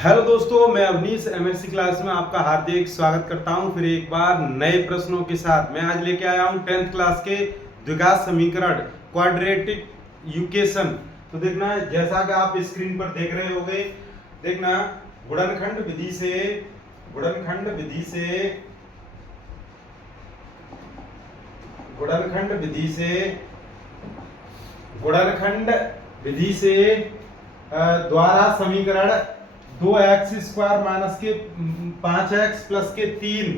Hello दोस्तों, मैं Awanish MSc class में आपका हार्दिक स्वागत करता हूं। फिर एक बार नए प्रश्नों के साथ मैं आज लेके आया हूं 10th क्लास के द्विघात समीकरण क्वाड्रेटिक इक्वेशन। तो देखना, जैसा कि आप स्क्रीन पर देख रहे होंगे, देखना गुणनखंड विधि से गुणनखंड विधि से गुणनखंड विधि से गुणनखंड विधि से द्वारा समीकरण 2x स्क्वायर माइनस के 5x प्लस के 3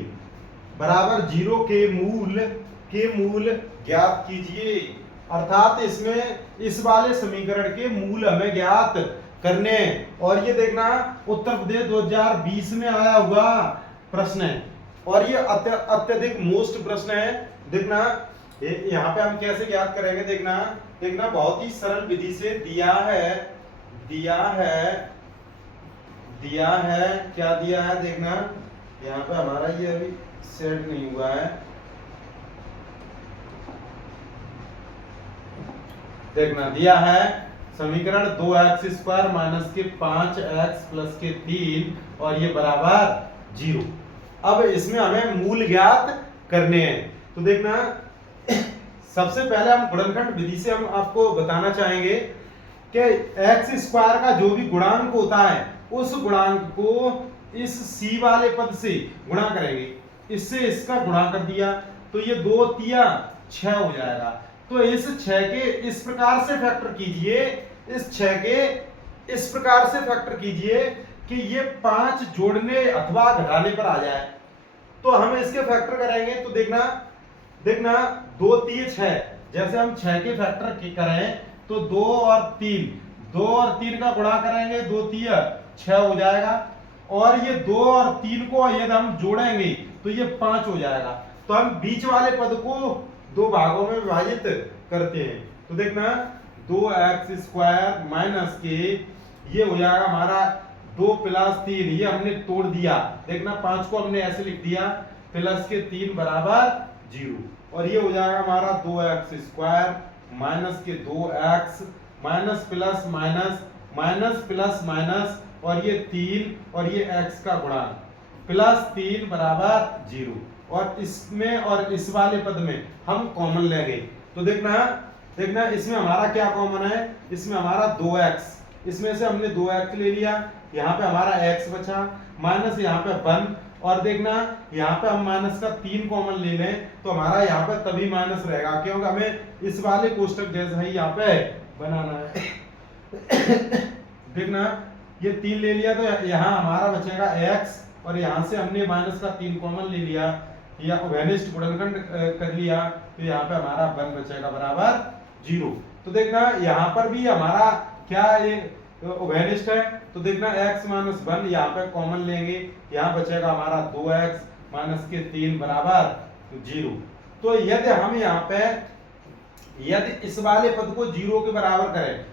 बराबर 0 के मूल ज्ञात कीजिए। अर्थात इसमें इस वाले समीकरण के मूल हमें ज्ञात करने हैं। और ये देखना उत्तर प्रदेश 2020 में आया हुआ प्रश्न है और ये अत्यधिक मोस्ट प्रश्न है। देखना यहाँ पे हम कैसे ज्ञात करेंगे, देखना बहुत ही सरल विधि से दिया है। क्या दिया है, देखना यहाँ पे हमारा ये अभी सेट नहीं हुआ है। देखना दिया है समीकरण 2x स्क्वायर माइनस के 5x प्लस के 3 और ये बराबर 0। अब इसमें हमें मूल ज्ञात करने हैं। तो देखना सबसे पहले हम गुणनखंड विधि से हम आपको बताना चाहेंगे कि x स्क्वायर का जो भी गुणांक होता है उस गुणांक को इस c वाले पद से गुणा करेंगे। इससे इसका गुणा कर दिया तो ये 2 तिया 6 हो जाएगा। तो इस 6 के इस प्रकार से फैक्टर कीजिए, इस 6 के इस प्रकार से फैक्टर कीजिए कि ये 5 जोड़ने अथवा घटाने पर आ जाए। तो हम इसके फैक्टर करेंगे तो देखना 2 तिया 6, जैसे हम 6 के फैक्टर करें तो 2 और 3 का गुणा करेंगे, 2 तिया 6 हो जाएगा। और ये 2 और 3 को यदि हम जोड़ेंगे तो ये 5 हो जाएगा। तो हम बीच वाले पद को 2 भागों में विभाजित करते हैं। तो देखना 2x स्क्वायर माइनस के ये हो जाएगा हमारा 2 प्लस 3, ये हमने तोड़ दिया। देखना 5 को हमने ऐसे लिख दिया, प्लस के 3 बराबर 0। और ये हो जाएगा हमारा 2x स्क्वायर माइनस के 2x माइनस प्लस माइनस और ये 3 और ये x का गुणांक प्लस 3 बराबर 0। और इसमें और इस वाले पद में हम कॉमन लेंगे। तो देखना इसमें हमारा क्या कॉमन है, इसमें हमारा 2x, इसमें से हमने 2x ले लिया, यहाँ पे हमारा x बचा, माइनस यहाँ पे 1। और देखना यहाँ पे हम माइनस का 3 कॉमन ले लें तो हमारा यहाँ पे तभी माइनस रहेगा क्योंकि हमें इस वाले कोष्टक जैसा ही यहाँ पे बनाना है। देखना ये 3 ले लिया तो यहाँ हमारा बचेगा x और यहाँ से हमने माइनस का 3 कॉमन ले लिया या ओवेनिस्ट गुणनखंड कर लिया तो यहाँ पे हमारा 1 बचेगा बराबर 0। तो देखना यहाँ पर भी हमारा क्या ओवेनिस्ट है। तो देखना x माइनस 1 यहाँ पे कॉमन लेंगे, यहाँ बचेगा हमारा 2x माइनस के 3 बराबर 0। तो यदि हम यहाँ पे यदि इस वाले पद को 0 के बराबर करें,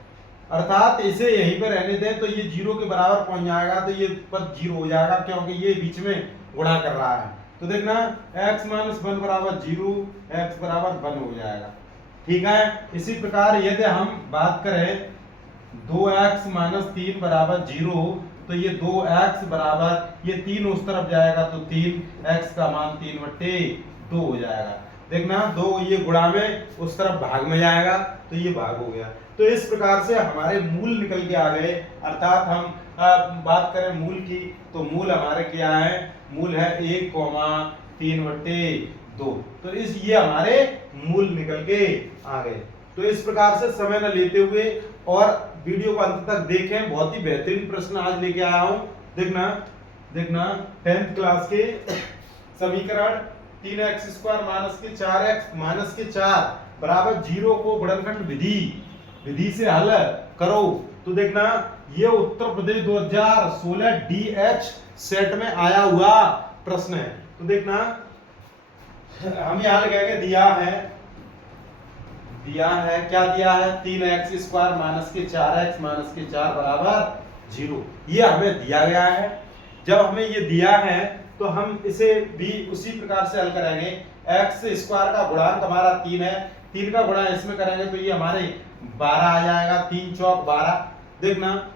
अर्थात इसे यहीं पर रहने दें, तो ये 0 के बराबर पहुंच जाएगा तो ये पद 0 हो जाएगा क्योंकि ये बीच में गुणा कर रहा है। तो देखना x माइनस 1 बराबर 0, x बराबर 1 हो जाएगा। ठीक है, इसी प्रकार यदि हम बात करें 2x माइनस 3 बराबर 0, तो ये 2x बराबर ये 3 उस तरफ जाएगा तो 3x का मान 3/2 हो जाएगा। देखना 2 ये गुणा में उस तरफ भाग में जाएगा तो ये भाग हो गया। तो इस प्रकार से हमारे मूल निकल के आ गए। अर्थात हम बात करें मूल की तो मूल हमारे क्या है, मूल है 1,3/2। तो ये हमारे मूल निकल के आ गए। तो इस प्रकार से समय न लेते हुए और वीडियो को अंत तक देखें, बहुत ही बेहतरीन प्रश्न आज लेके आया हूं। देखना 10th क्लास के समीकरण 3x स्क्वायर माइनस के 4x माइनस के 4 बराबर 0 को गुणनखंड विधि से हल करो। तो देखना ये उत्तर प्रदेश 2016 DH सेट में आया हुआ प्रश्न है। तो देखना हम यहाँ लगाएंगे दिया है क्या दिया है, 3x स्क्वायर माइनस के 4x माइनस के 4 बराबर 0। ये हमें दिया गया है। जब हमें ये दिया है तो हम इसे भी उसी प्रकार से हल करेंगे। x स्क्वायर का गुणांक हमारा 3 है, 3 का गुणा इसमें करेंगे तो ये हमारे 12 आ जाएगा, 3 चौक 12। देखना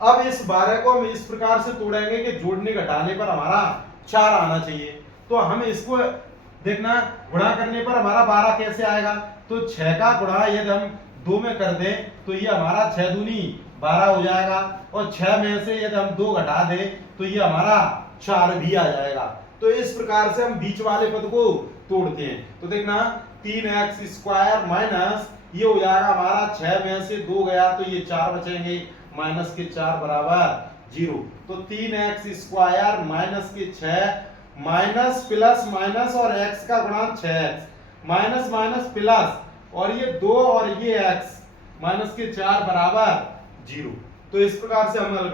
अब इस 12 को हम इस प्रकार से तोड़ेंगे कि जोड़ने घटाने पर हमारा 4 आना चाहिए। तो हम इसको देखना गुणा करने पर हमारा 12 कैसे आएगा, तो 6 का गुणा यदि हम 2 में कर दें तो ये हमारा 6 दूनी 12 हो जाएगा, और 6 में से यदि हम 2 घटा दें तो ये हमारा 4 भी आ जाएगा। तो इस प्रकार से हम बीच वाले पद को तोड़ते हैं। तो देखना 3x² माइनस ये हो जाएगा हमारा 6 में से 2 गया तो ये 4 बचेंगे, माइनस के 4 बराबर 0। तो 3x² माइनस के 6 माइनस प्लस माइनस और x का गुणांक 6x माइनस माइनस प्लस और ये 2 और ये x माइनस के 4 बराबर 0। तो इस प्रकार से हम हल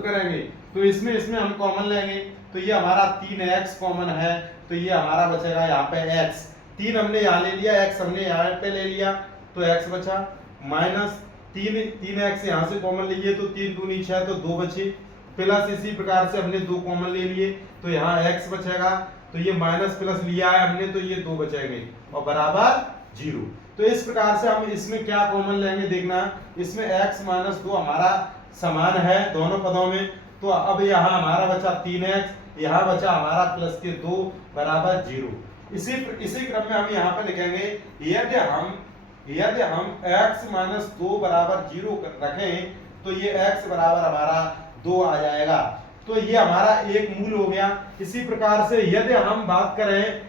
करेंगे। तो इसमें हम कॉमन लेंगे तो ये हमारा 3x कॉमन है, तो ये हमारा बचेगा यहाँ पे x, 3 हमने यहाँ ले लिया, x हमने यहाँ पे ले लिया तो x बचा, माइनस 3x यहाँ से कॉमन लीजिए तो 3 दूनी 6 तो 2 बचे, प्लस इसी प्रकार से हमने 2 कॉमन ले लिए तो यहाँ x बचेगा, तो ये माइनस प्लस लिया है हमने तो ये 2 बचेंगे और बराबर 0। तो इस प्रकार से हम इसमें क्या कॉमन लेंगे देखना, इसमें x माइनस 2 हमारा समान है दोनों पदों में, तो अब यहाँ हमारा बचा 3x, यहाँ बचा हमारा प्लस के 2 बराबर 0। इसी क्रम में हम यहाँ पे लिखेंगे यदि हम x माइनस 2 बराबर 0 रखें तो ये x बराबर हमारा 2 आ जाएगा, तो ये हमारा एक मूल हो गया। इसी प्रकार से यदि हम बात करें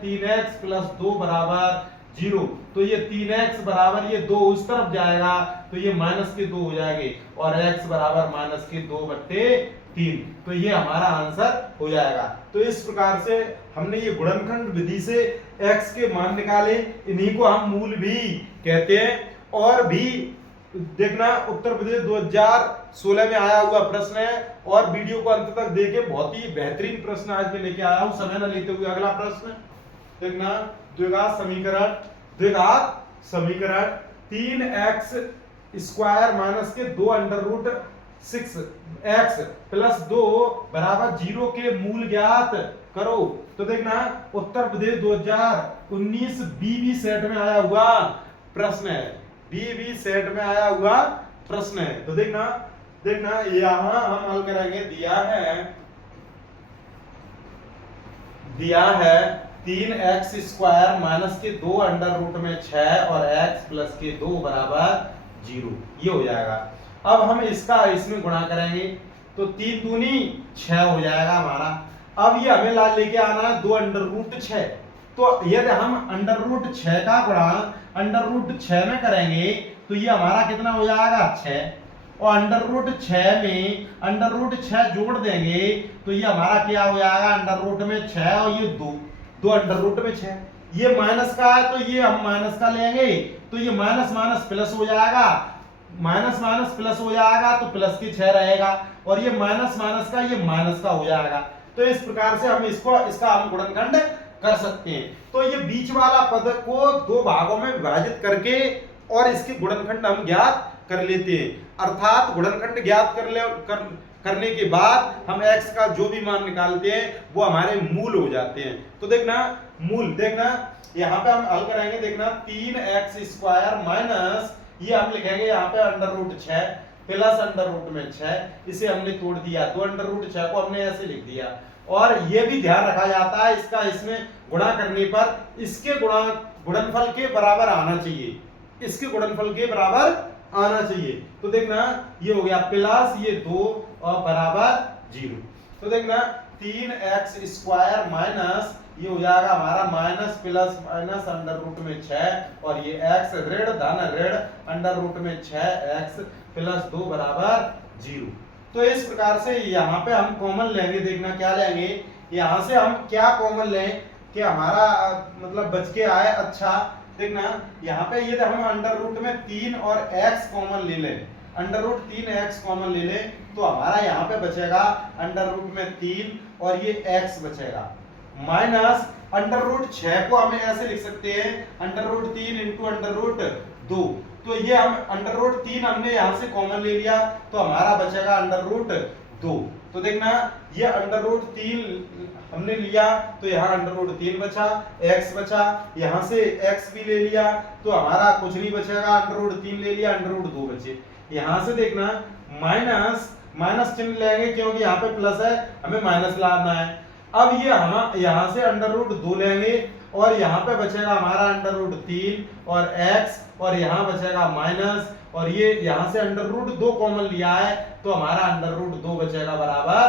3x प्लस 2 बराबर 0 तो ये 3x बराबर ये 2 उस तरफ जाएगा तो ये माइनस के 2 हो जाएंगे और x बराबर माइनस के 2/3, तो ये हमारा आंसर हो जाएगा। तो इस प्रकार से हमने ये गुणनखंड विधि से x के मान निकाले, इन्हीं को हम मूल भी कहते हैं। और भी देखना उत्तर प्रदेश 2016 में आया हुआ प्रश्न है, और वीडियो को अंत तक देखें, बहुत ही बेहतरीन प्रश्न आज मैं लेके आया हूं समय न लेते हुए। अगला प्रश्न देखना, द्विघात समीकरण 3x² माइनस के 2 अंडर रूट 6x प्लस 2 बराबर 0 के मूल ज्ञात करो। तो देखना उत्तर प्रदेश 2019 बीबी सेट में आया हुआ प्रश्न है, बीबी सेट में आया हुआ प्रश्न है। तो देखना यहां हम हल करेंगे, दिया है 3x² माइनस के 2 अंडर रूट में 6 और x प्लस के 2 बराबर 0, ये हो जाएगा। अब हम इसमें गुणा करेंगे तो 3 दूनी 6 हो जाएगा हमारा। अब ये हमें लेके आना है 2 अंडर रूट 6, तो यदि हम अंडर रूट 6 का गुणा अंडर रूट 6 में करेंगे तो ये हमारा कितना हो जाएगा 6, और अंडर रूट 6 में अंडर रूट 6 जोड़ देंगे तो ये हमारा क्या हो जाएगा अंडर रूट में 6 और ये 2 अंडर रूट में 6, ये माइनस का है तो ये हम माइनस का लेंगे तो ये माइनस माइनस प्लस हो जाएगा, माइनस माइनस प्लस हो जाएगा तो प्लस के 6 रहेगा, और ये माइनस माइनस का ये माइनस का हो जाएगा। तो इस प्रकार से हम इसका हम गुणनखंड कर सकते हैं। तो ये बीच वाला पद को 2 भागों में विभाजित करके और इसके गुणनखंड हम ज्ञात कर लेते हैं, अर्थात गुणनखंड ज्ञात करने के बाद हम x का जो भी मान निकालते हैं वो हमारे मूल हो जाते हैं। तो देखना यहाँ पे हम हल करेंगे, देखना 3x² माइनस ये हम लिखेंगे यहाँ पे under root 6 plus under root में 6, इसे हमने तोड़ दिया, 2 अंडर रूट 6 को हमने ऐसे लिख दिया। और ये भी ध्यान रखा जाता है इसमें गुणा करने पर इसके गुणनफल के बराबर आना चाहिए, इसके गुणनफल के बराबर आना चाहिए। तो देखना ये हो गया प्लस ये 2 और बराबर 0। तो देखना 3x² माइनस ये हो जाएगा हमारा minus plus minus under root में 6 और ये x ऋण धन ऋण अंडर रूट में 6x प्लस 2 बराबर 0। तो इस प्रकार से यहाँ पे हम कॉमन लेंगे, देखना क्या लेंगे, यहाँ से हम क्या कॉमन लें कि हमारा मतलब बच के आए। अच्छा देखना यहाँ पे ये हम अंडर रूट में 3 और x कॉमन ले लें, अंडर रूट 3x कॉमन ले लें तो हमारा यहाँ पे बचेगा अंडर रूट में 3 और ये x बचेगा, माइनस अंडर रूट 6 को हमें ऐसे लिख सकते हैं under root 3 into under root 2। तो ये हम अंडर रूट 3 हमने यहाँ से कॉमन ले लिया तो हमारा बचेगा अंडर रूट 2। तो देखना ये अंडर रूट 3 हमने लिया तो यहाँ अंडर रूट 3 बचा, x बचा, यहाँ से x भी ले लिया तो हमारा कुछ नहीं बचेगा, अंडर रूट 3 ले लिया, अंडर रूट 2 बचे। यहाँ से देखना माइनस माइनस चिन्ह लेंगे क्योंकि यहाँ पे प्लस है, हमें माइनस लाना है। अब ये हम यहाँ से अंडर रूट 2 लेंगे और यहाँ पे बचेगा हमारा अंडर रूट 3 और x और यहाँ बचेगा माइनस, और ये यहाँ से अंडर रूट 2 कॉमन लिया है तो हमारा अंडर रूट 2 बचेगा बराबर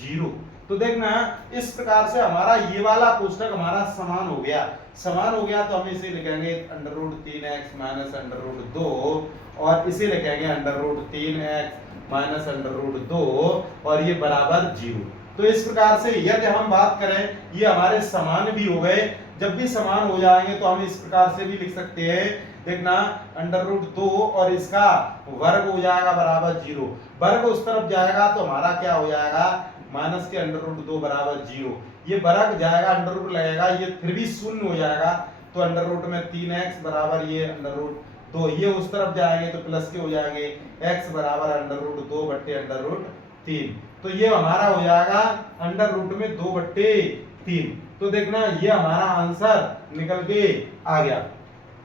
0। तो देखना इस प्रकार से हमारा ये वाला कोष्टक हमारा समान हो गया। समान हो गया तो हम इसे लिखेंगे under root 3x minus under root 2 और इसे लिखेंगे under root 3x minus under root 2 और ये बराबर 0। तो इस प्रकार से यदि हम बात करें ये हमारे समान भी हो गए। जब भी समान हो जाएंगे तो हम इस प्रकार से भी लिख सकते हैं, देखना अंडर रूट 2 और इसका वर्ग हो जाएगा बराबर 0। वर्ग उस तरफ जाएगा तो हमारा क्या हो जाएगा, माइनस के अंडर रूट 2 बराबर 0। ये वर्ग जाएगा अंडर रूट लगेगा, ये फिर भी शून्य हो जाएगा तो अंडर रूट में 3x बराबर ये अंडर रूट 2, ये उस तरफ जाएंगे तो प्लस के हो जाएंगे, x बराबर अंडर रूट 2 बट्टे अंडर रूट 3। तो ये हमारा हो जाएगा अंडर रूट में 2 बट्टे 3। तो देखना ये हमारा आंसर निकल के आ गया,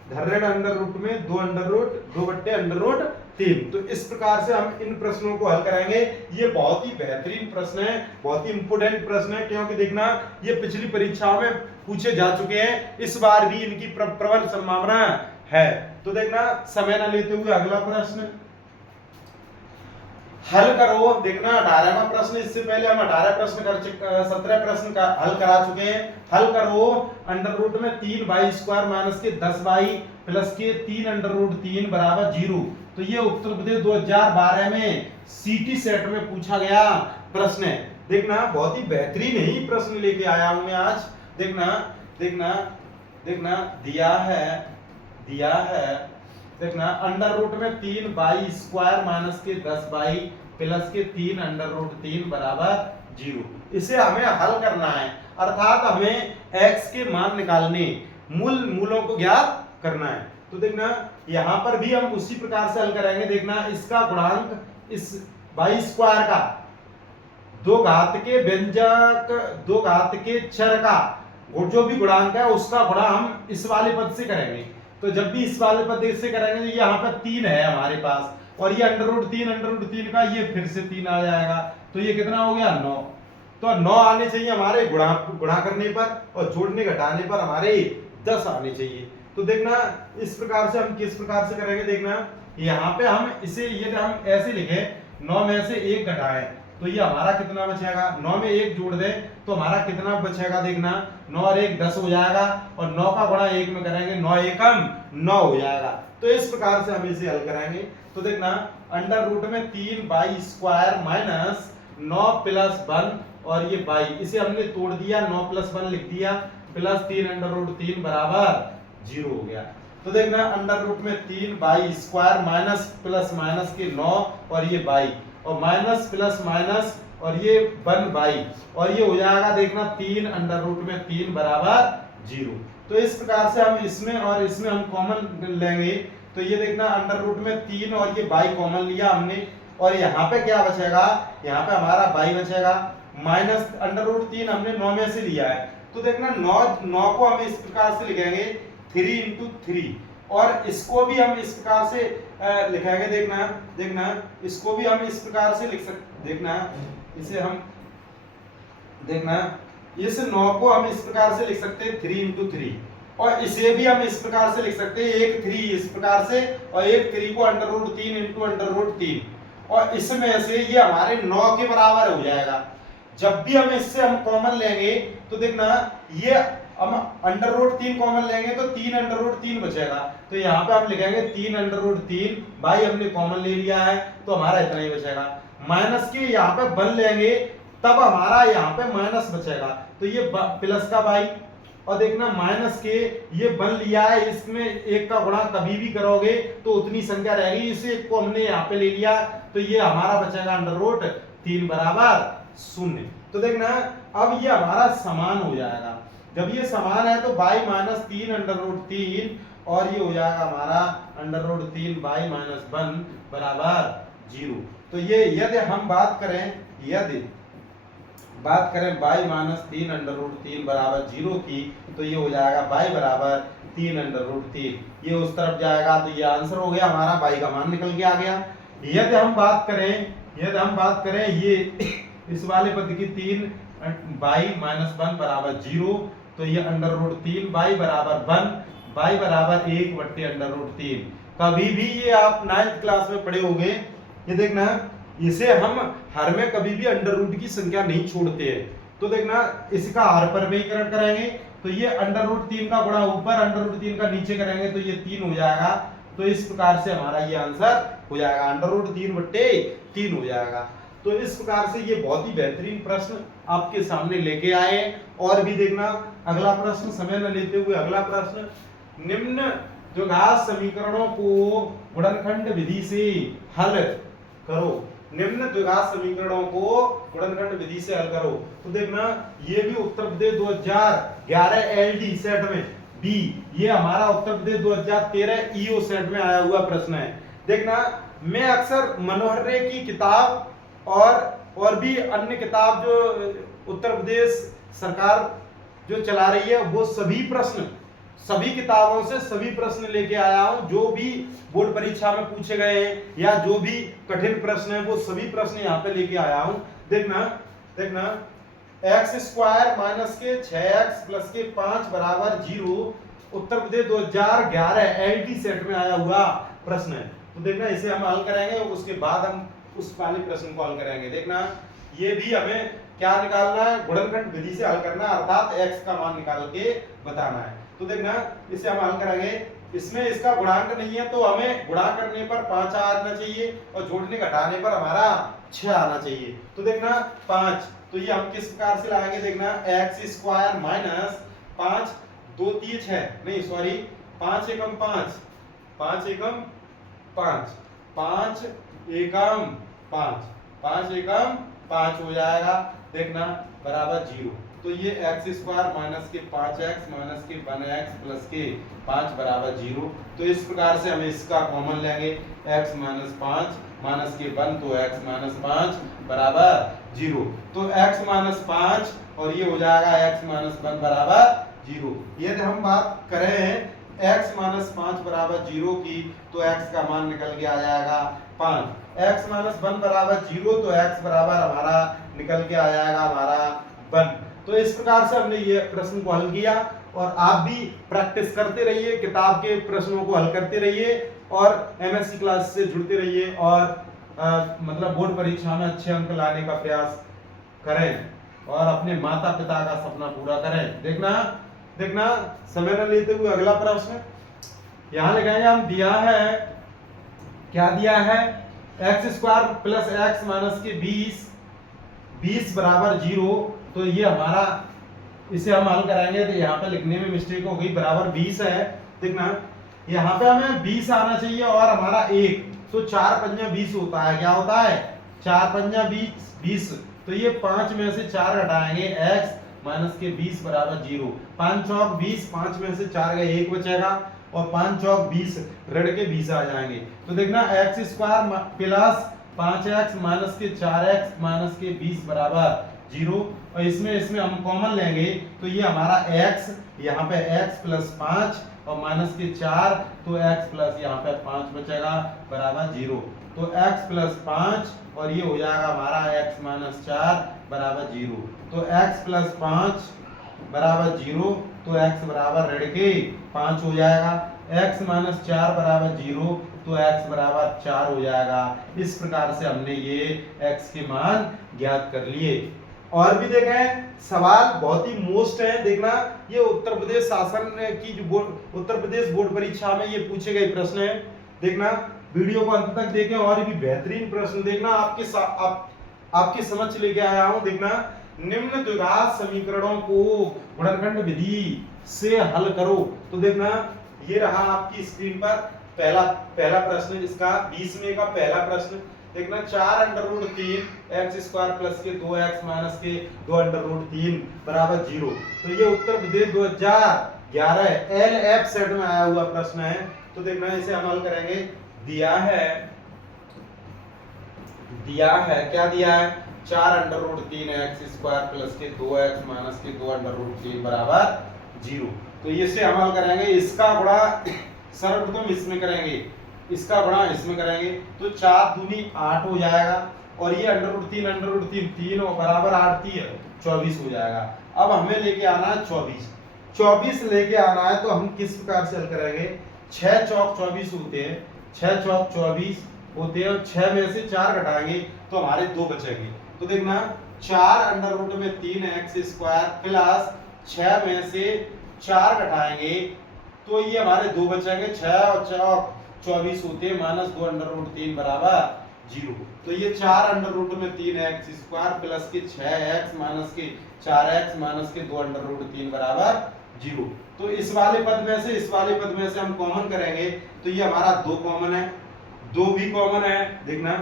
धर्रेड अंडर रूट में 2 अंडर रूट 2 बट्टे अंडर रूट 3। तो इस प्रकार से हम इन प्रश्नों को हल करेंगे। ये बहुत ही बेहतरीन प्रश्न है, बहुत ही इंपोर्टेंट प्रश्न है, क्योंकि देखना ये पिछली परीक्षाओं में पूछे जा चुके हैं, इस बार भी इनकी प्रबल संभावना है। तो देखना समय न लेते हुए अगला प्रश्न हल करो। देखना 18वां प्रश्न, इससे पहले हम 18 प्रश्न कर 17 प्रश्न का हल करा चुके हैं। हल करो अंडर रूट में 3y² माइनस के 10y प्लस के 3 अंडर रूट 3 बराबर 0। तो ये उत्तर प्रदेश 2012 में सीटी सेट में पूछा गया प्रश्न है। देखना बहुत ही बेहतरीन ही प्रश्न लेके आया हूं मैं आज। देखना देखना देखना दिया है देखना अंडर रूट में 3y² माइनस के 10y प्लस के 3 अंडर रूट 3 बराबर 0। इसे हमें हल करना है, अर्थात हमें x के मान निकालने, मूलों को ज्ञात करना है। तो देखना यहाँ पर भी हम उसी प्रकार से हल करेंगे। देखना इसका गुणांक इस y² का 2 घात के व्यंजक 2 घात के चर का जो भी गुणांक है उसका गुणा हम इस वाले पद से करेंगे। तो जब भी इस वाले पद से करेंगे तो ये यहाँ पर 3 है हमारे पास, और ये अंडर रूट 3 का ये फिर से 3 आ जाएगा, तो ये कितना हो गया 9। तो 9 आने चाहिए हमारे गुणा करने पर, और जोड़ने घटाने पर हमारे 10 आने चाहिए। तो देखना इस प्रकार से हम किस प्रकार से करेंगे। देखना यहाँ पे हम इसे यदि हम ऐसे लिखे 9 में से 1 घटाएं तो ये हमारा कितना बचेगा, 9 में 1 जोड़ दें तो हमारा कितना बचेगा। देखना 9 और 1 10 हो जाएगा, और 9 का गुणा 1 में करेंगे 9 एकम 9 हो जाएगा। तो इस प्रकार से हम इसे हल कराएंगे। तो देखना अंडर रूट में 3y² माइनस 9 प्लस 1 और ये y, इसे हमने तोड़ दिया, 9 प्लस 1 लिख दिया, प्लस 3 अंडर रूट 3 बराबर 0 हो गया। तो देखना अंडर रूट में 3y² माइनस प्लस माइनस के 9 और ये y, और माइनस प्लस माइनस और ये 1y, और ये हो जाएगा देखना 3 अंडर रूट में 3 बराबर 0। तो इस प्रकार से हम इसमें और इसमें हम कॉमन लेंगे। तो ये देखना अंडर रूट में 3 और ये y कॉमन लिया हमने, और यहाँ पे क्या बचेगा, यहाँ पे हमारा y बचेगा, माइनस अंडर रूट 3 हमने 9 में से लिया है। तो देखना 9 को हम इस प्रकार से लिखेंगे 3 × 3, और इसको भी हम इस प्रकार से लिखेंगे। देखना इसको भी हम इस प्रकार से लिख सकते, देखना इसे हम देखना इस 9 को हम इस प्रकार से लिख सकते हैं 3 × 3, और इसे भी हम इस प्रकार से लिख सकते हैं एक 3 इस प्रकार से, और एक 3 को अंडर रूट 3 × अंडर रूट 3, और इसमें से ये हमारे 9 के बराबर हो जाएगा। जब भी हम इससे हम कॉमन लेंगे तो देखना ये हम अंडर रूट 3 कॉमन लेंगे तो 3 अंडर रूट 3 बचेगा। तो यहाँ पे हम लिखेंगे 3 अंडर रूट 3, भाई हमने कॉमन ले लिया है तो हमारा इतना ही बचेगा। माइनस के यहाँ पे 1 लेंगे तब हमारा यहाँ पे माइनस बचेगा, तो ये प्लस का भाई, और देखना माइनस के ये 1 लिया है, इसमें 1 का गुणा कभी भी करोगे तो उतनी संख्या रहेगी, इसे को हमने यहाँ पे ले लिया तो ये हमारा बचेगा अंडर रूट 3 बराबर 0। तो देखना अब ये हमारा समान हो जाएगा। जब ये समान है तो y माइनस 3 अंडर रूट 3, और ये हो जाएगा हमारा अंडर रूट 3 y माइनस 1 बराबर जीरो। तो ये यदि हम बात करें y माइनस 3 अंडर रूट 3 बराबर जीरो की, तो ये हो जाएगा y बराबर 3 अंडर रूट 3, ये उस तरफ जाएगा, तो ये आंसर हो गया हमारा, y का मान निकल के आ गया। यदि हम बात करें ये इस वाले पद की 3 y माइनस 1 बराबर जीरो, तो ये अंडर रूट 3 y बराबर 1, y बराबर 1 बट्टे अंडर रूट 3। कभी भी ये आप 9th क्लास में पढ़े होंगे, ये देखना इसे हम हर में कभी भी अंडर रूट की संख्या नहीं छोड़ते हैं। तो देखना इसका हर पर विकरण करेंगे, तो ये अंडर रूट 3 का गुणा ऊपर, अंडर रूट 3 का नीचे करेंगे, तो ये 3 हो जाएगा। तो इस प्रकार से हमारा ये आंसर हो जाएगा, अंडर रूट 3 बट्टे 3 हो जाएगा। तो इस प्रकार से ये बहुत ही बेहतरीन प्रश्न आपके सामने लेके आए। और भी देखना अगला प्रश्न, समय न लेते हुए अगला प्रश्न, निम्न द्विघात समीकरणों को गुणनखंड विधि से हल करो। निम्न द्विघात समीकरणों को गुणनखंड विधि से हल करो। तो देखना ये भी उत्तर प्रदेश 2011 एलडी सेट में बी, ये हमारा उत्तर प्रदेश 2013 ईओ सेट में आया हुआ प्रश्न है। देखना मैं अक्सर मनोहर रे की किताब और भी अन्य किताब जो उत्तर प्रदेश सरकार जो चला रही है, वो सभी किताबों से सभी प्रश्न लेके आया हूं, जो भी बोर्ड परीक्षा में पूछे गए हैं या जो भी कठिन प्रश्न है, वो सभी प्रश्न यहाँ पे लेके आया हूं। देखना एक्स स्क्वायर माइनस के 6x प्लस के 5 बराबर 0 उत्तर प्रदेश 2011 एलटी सेट में आया हुआ प्रश्न है। तो देखना इसे हम हल करेंगे, उसके बाद हम उस वाले प्रश्न को हल करेंगे। देखना ये भी हमें क्या निकालना है, गुणनखंड विधि से हल करना है, अर्थात x का मान निकाल के बताना है। तो देखना इसे हम हल करेंगे, इसमें इसका गुणांक नहीं है, तो हमें गुणा करने पर 5 आना चाहिए और जोड़ने घटाने पर हमारा 6 आना चाहिए। तो देखना 5, तो ये हम किस प्रकार से लाएंगे, देखना एक्स स्क्वायर माइनस 5 2 3 6 नहीं सॉरी 5 एकम 5 5 एकम 5 5 एकम 5 5 एकम 5 हो जाएगा। देखना बराबर 0, तो ये एक्स स्क्वायर माइनस के 5x माइनस के 1x प्लस के 5 बराबर 0। तो इस प्रकार से हम इसका कॉमन लेंगे, x माइनस 5 माइनस के 1, तो x माइनस 5 बराबर 0। तो x माइनस 5 और ये हो जाएगा x माइनस 1 बराबर 0। यदि हम बात करें x माइनस 5 बराबर 0 की, तो x का मान निकल के आ जाएगा 5। x माइनस 1 बराबर 0, तो x बराबर हमारा निकल के आ जाएगा हमारा 1। तो इस प्रकार से हमने ये प्रश्न को हल किया, और आप भी प्रैक्टिस करते रहिए, किताब के प्रश्नों को हल करते रहिए और एमएससी क्लास से जुड़ते रहिए, और मतलब बोर्ड परीक्षा में अच्छे अंक लाने का प्रयास करें और अपने माता पिता का सपना पूरा करें। देखना समय न लेते हुए अगला प्रश्न यहाँ लिखेंगे हम, दिया है क्या दिया है, x square plus x minus के 20 बराबर 0। तो ये हमारा, इसे हम हल कराएंगे, तो यहाँ पे लिखने में मिस्टेक हो गई, बराबर 20 है। देखना यहाँ पे हमें 20 आना चाहिए और हमारा 1, तो 4 पंजा 20 होता है, क्या होता है 4 पंजा 20। तो ये 5 में से 4 घटाएंगे, x माइनस के 20 बराबर 0। 5 चौक 20, 5 में से 4 गए 1 बचेगा, और 5 चौक 20 ऋण के 20 आ जाएंगे। तो देखना x square plus 5x minus के 4x माइनस के 20 बराबर 0, और इसमें हम कॉमन लेंगे, तो ये हमारा x, यहाँ पे x प्लस 5 और माइनस के 4, तो x प्लस यहाँ पे 5 बचेगा बराबर 0। तो x प्लस 5 और ये हो जाएगा हमारा x माइनस 4 बराबर 0। तो x प्लस 5 बराबर 0, तो x बराबर ऋण के 5 हो जाएगा, x माइनस 4 बराबर 0, तो x बराबर 4 हो जाएगा। इस प्रकार से हमने ये x के मान ज्ञात कर लिए। और भी देखें, सवाल बहुत ही मोस्ट है। देखना ये उत्तर प्रदेश शासन की जो उत्तर प्रदेश बोर्ड परीक्षा में ये पूछे गए प्रश्न है। देखना वीडियो को अंत तक देखें, और भी बेहतरीन प्रश्न देखना आपके समझ लेके आया हूं। देखना निम्न द्विघात समीकरणों को गुणनखंड विधि से हल करो। तो देखना ये रहा आपकी स्क्रीन पर पहला प्रश्न, इसका 20वें का पहला प्रश्न। देखना 4 under root 3 x square plus के 2x माइनस के 2 अंडर रूट 3 बराबर 0। तो ये उत्तर प्रदेश 2011 LF सेट में आया हुआ प्रश्न है। तो देखना इसे हम हल करेंगे। दिया है दिया है, क्या दिया है, 4 under root 3 x square plus के 2x माइनस के 2 अंडर रूट 3 बराबर 0। तो इससे हम हल करेंगे, इसका गुणा सर्वप्रथम इसमें करेंगे, इसका गुणा इसमें करेंगे तो 4 दूनी 8 हो जाएगा और ये अंडर रूट 3 3 और बराबर 8 24 हो जाएगा। अब हमें लेके आना है 24 लेके आना है तो हम किस प्रकार से हल करेंगे, 6 चौक 24 होते हैं, 6 चौक 24 होते हैं और 6 में से 4 घटाएंगे तो हमारे 2 बचेंगे। तो देखना 4 अंडर रूट में 3 एक्स स्क्वायर प्लस 6 में से 4 घटाएंगे तो ये हमारे 2 बचेंगे, 6 और 4 24 होते हैं माइनस 2 अंडर रूट 3 बराबर 0। तो ये 4 अंडर रूट में 3 एक्स स्क्वायर प्लस के 6 एक्स माइनस के 4 एक्स माइनस के 2 अंडर रूट 3 बराबर 0। तो इस वाले पद में से इस वाले पद में से हम कॉमन करेंगे तो ये हमारा 2 कॉमन है, 2 भी कॉमन है, देखना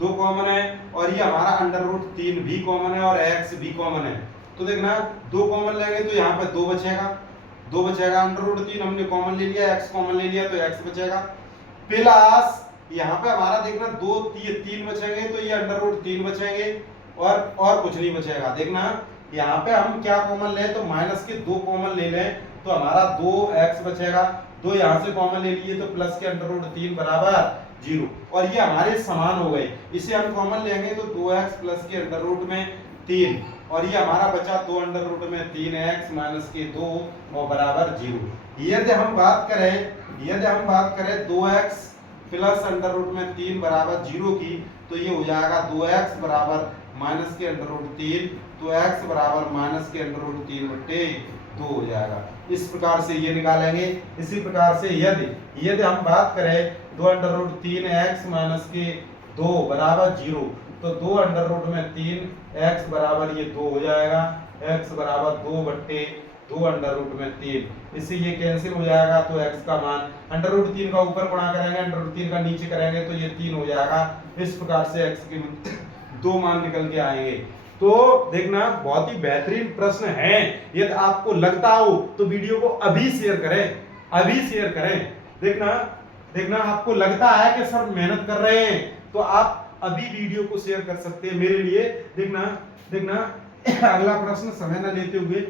2 कॉमन है और ये हमारा अंडर रूट 3 भी कॉमन है और x भी कॉमन है। तो देखना 2 कॉमन लेंगे तो यहाँ पे 2 बचेगा, अंडर रूट 3 हमने कॉमन ले लिया, x कॉमन ले लिया तो x बचेगा प्लस यहाँ पे हमारा देखना 2 3 बचेंगे तो ये अंडर रूट 3 बचेंगे और कुछ नहीं बचेगा। देखना यहाँ पे हम क्या कॉमन ले तो माइनस के 2 कॉमन ले लें तो हमारा 2x बचेगा, 2 यहाँ से कॉमन ले लिए तो प्लस के अंडर रूट 3 बराबर 0 और ये हमारे समान हो गए। इसे हम कॉमन लेंगे तो 2x प्लस के अंडर रूट में 3 और ये हमारा बचा 2 अंडर रूट में 3x माइनस के 2 और बराबर 0। यदि हम बात करें 2x प्लस अंडर रूट में 3 बराबर 0 की तो ये हो जाएगा 2x बराबर माइनस के अंडर रूट 3 तो x बराबर माइनस के अंडर रूट 3 बटे 2 हो जाएगा। इस प्रकार से ये निकालेंगे। इसी प्रकार से यदि हम बात करें 2 अंडर रूट 3x माइनस के 2 बराबर 0 तो 2 अंडर रूट में 3x बराबर ये 2 हो जाएगा, x बराबर 2 बट्टे 2 अंडर रूट में 3, इससे ये कैंसिल हो जाएगा तो x का मान अंडर रूट 3 का ऊपर गुणा करेंगे, अंडर रूट 3 का नीचे करेंगे तो ये 3 हो जाएगा। इस प्रकार से x के 2 मान निकल के आएंगे। तो देखना बहुत ही बेहतरीन प्रश्न है, यदि आपको लगता हो तो वीडियो को अभी शेयर करें। देखना आपको लगता है कि सर मेहनत कर रहे हैं तो आप अभी वीडियो को शेयर कर सकते हैं मेरे लिए। देखना अगला प्रश्न समय न लेते हुए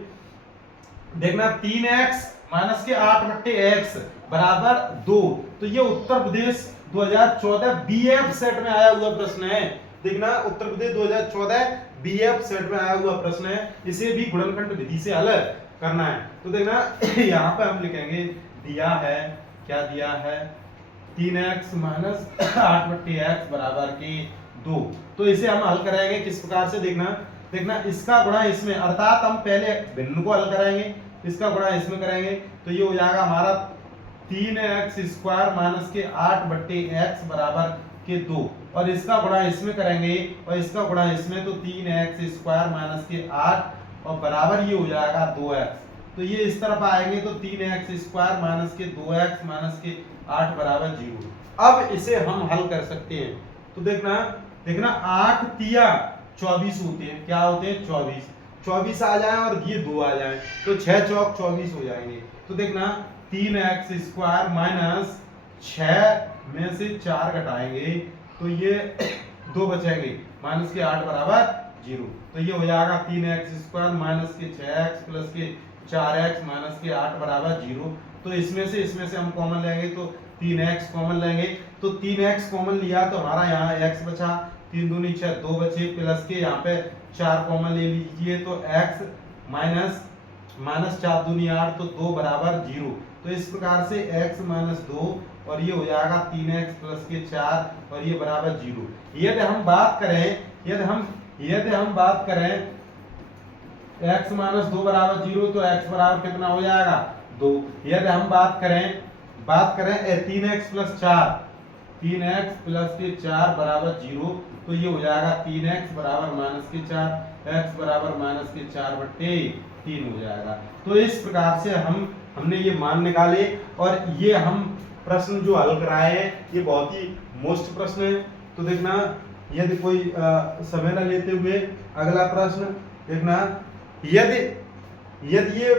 देखना 3x माइनस के 8 बट्टे x बराबर 2 तो ये उत्तर प्रदेश 2014 बीएफ सेट में आया हुआ प्रश्न है। देखना उत्तर प्रदेश 2014 बीएफ सेट में आया हुआ प्रश्न है, इसे भी गुणनखंड विधि से हल करना है। तो देखना यहाँ पे हम लिखेंगे दिया है, क्या दिया है 3x माइनस 8 बट्टे x बराबर के 2। तो इसे हम हल करेंगे किस प्रकार से, देखना इसका गुणा इसमें, अर्थात हम पहले भिन्न को हल करेंगे, इसका गुणा इसमें करेंगे तो ये हो जाएगा हमारा 3x स्क्वायर माइनस के 8 बट्टे x बराबर के 2 और इसका गुणा इसमें करेंगे और इसका गुणा इसमें तो 3x स्क्वायर माइनस के 8 और बराबर ये हो जाएगा 2x। तो ये इस तरफ आएंगे तो 3x स्क्वायर माइनस के 2x माइनस के 8 बराबर 0। अब इसे हम हल कर सकते हैं। तो देखना 8 तिया 24 होते हैं, क्या होते हैं 24 आ जाए और ये 2 आ जाए तो 6 चौक 24 हो जाएंगे। तो देखना 3x स्क्वायर माइनस 6 में से 4 घटाएंगे तो ये 2 बचेंगे, माइनस के 8 बराबर 0। तो ये हो जाएगा 3x स्क्वायर माइनस के 6x प्लस के 4x माइनस के 8 बराबर 0। तो इसमें से हम कॉमन लेंगे तो 3x कॉमन लेंगे तो 3x कॉमन लिया तो हमारा यहाँ x बचा, 3 दूनी 6 2 बचे प्लस के यहाँ पे 4 कॉमन ले लीजिए तो x माइनस 4 दूनी 8 तो 2 बराबर 0। तो इस प्रकार से x माइनस 2 और ये हो जाएगा 3x प्लस के 4 और ये बराबर 0। यदि हम बात करें x माइनस 2 बराबर 0 तो x बराबर कितना हो जाएगा 2। यदि हम बात करें 3x प्लस 4 बराबर 0 तो ये हो जाएगा 3x बराबर माइनस के 4, x बराबर माइनस के 4 बट्टे 3 हो जाएगा। तो इस प्रकार से हमने ये मान निकाले और ये हम प्रश्न जो हल कराए हैं ये बहुत ही मोस्ट प्रश्न है। तो देखना यदि कोई समय न लेते हुए अगला प्रश्न देखना, यदि ये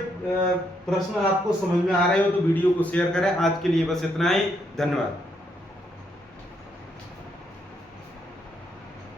प्रश्न आपको समझ में आ रहे हो तो वीडियो को शेयर करें। आज के लिए बस इतना ही, धन्यवाद।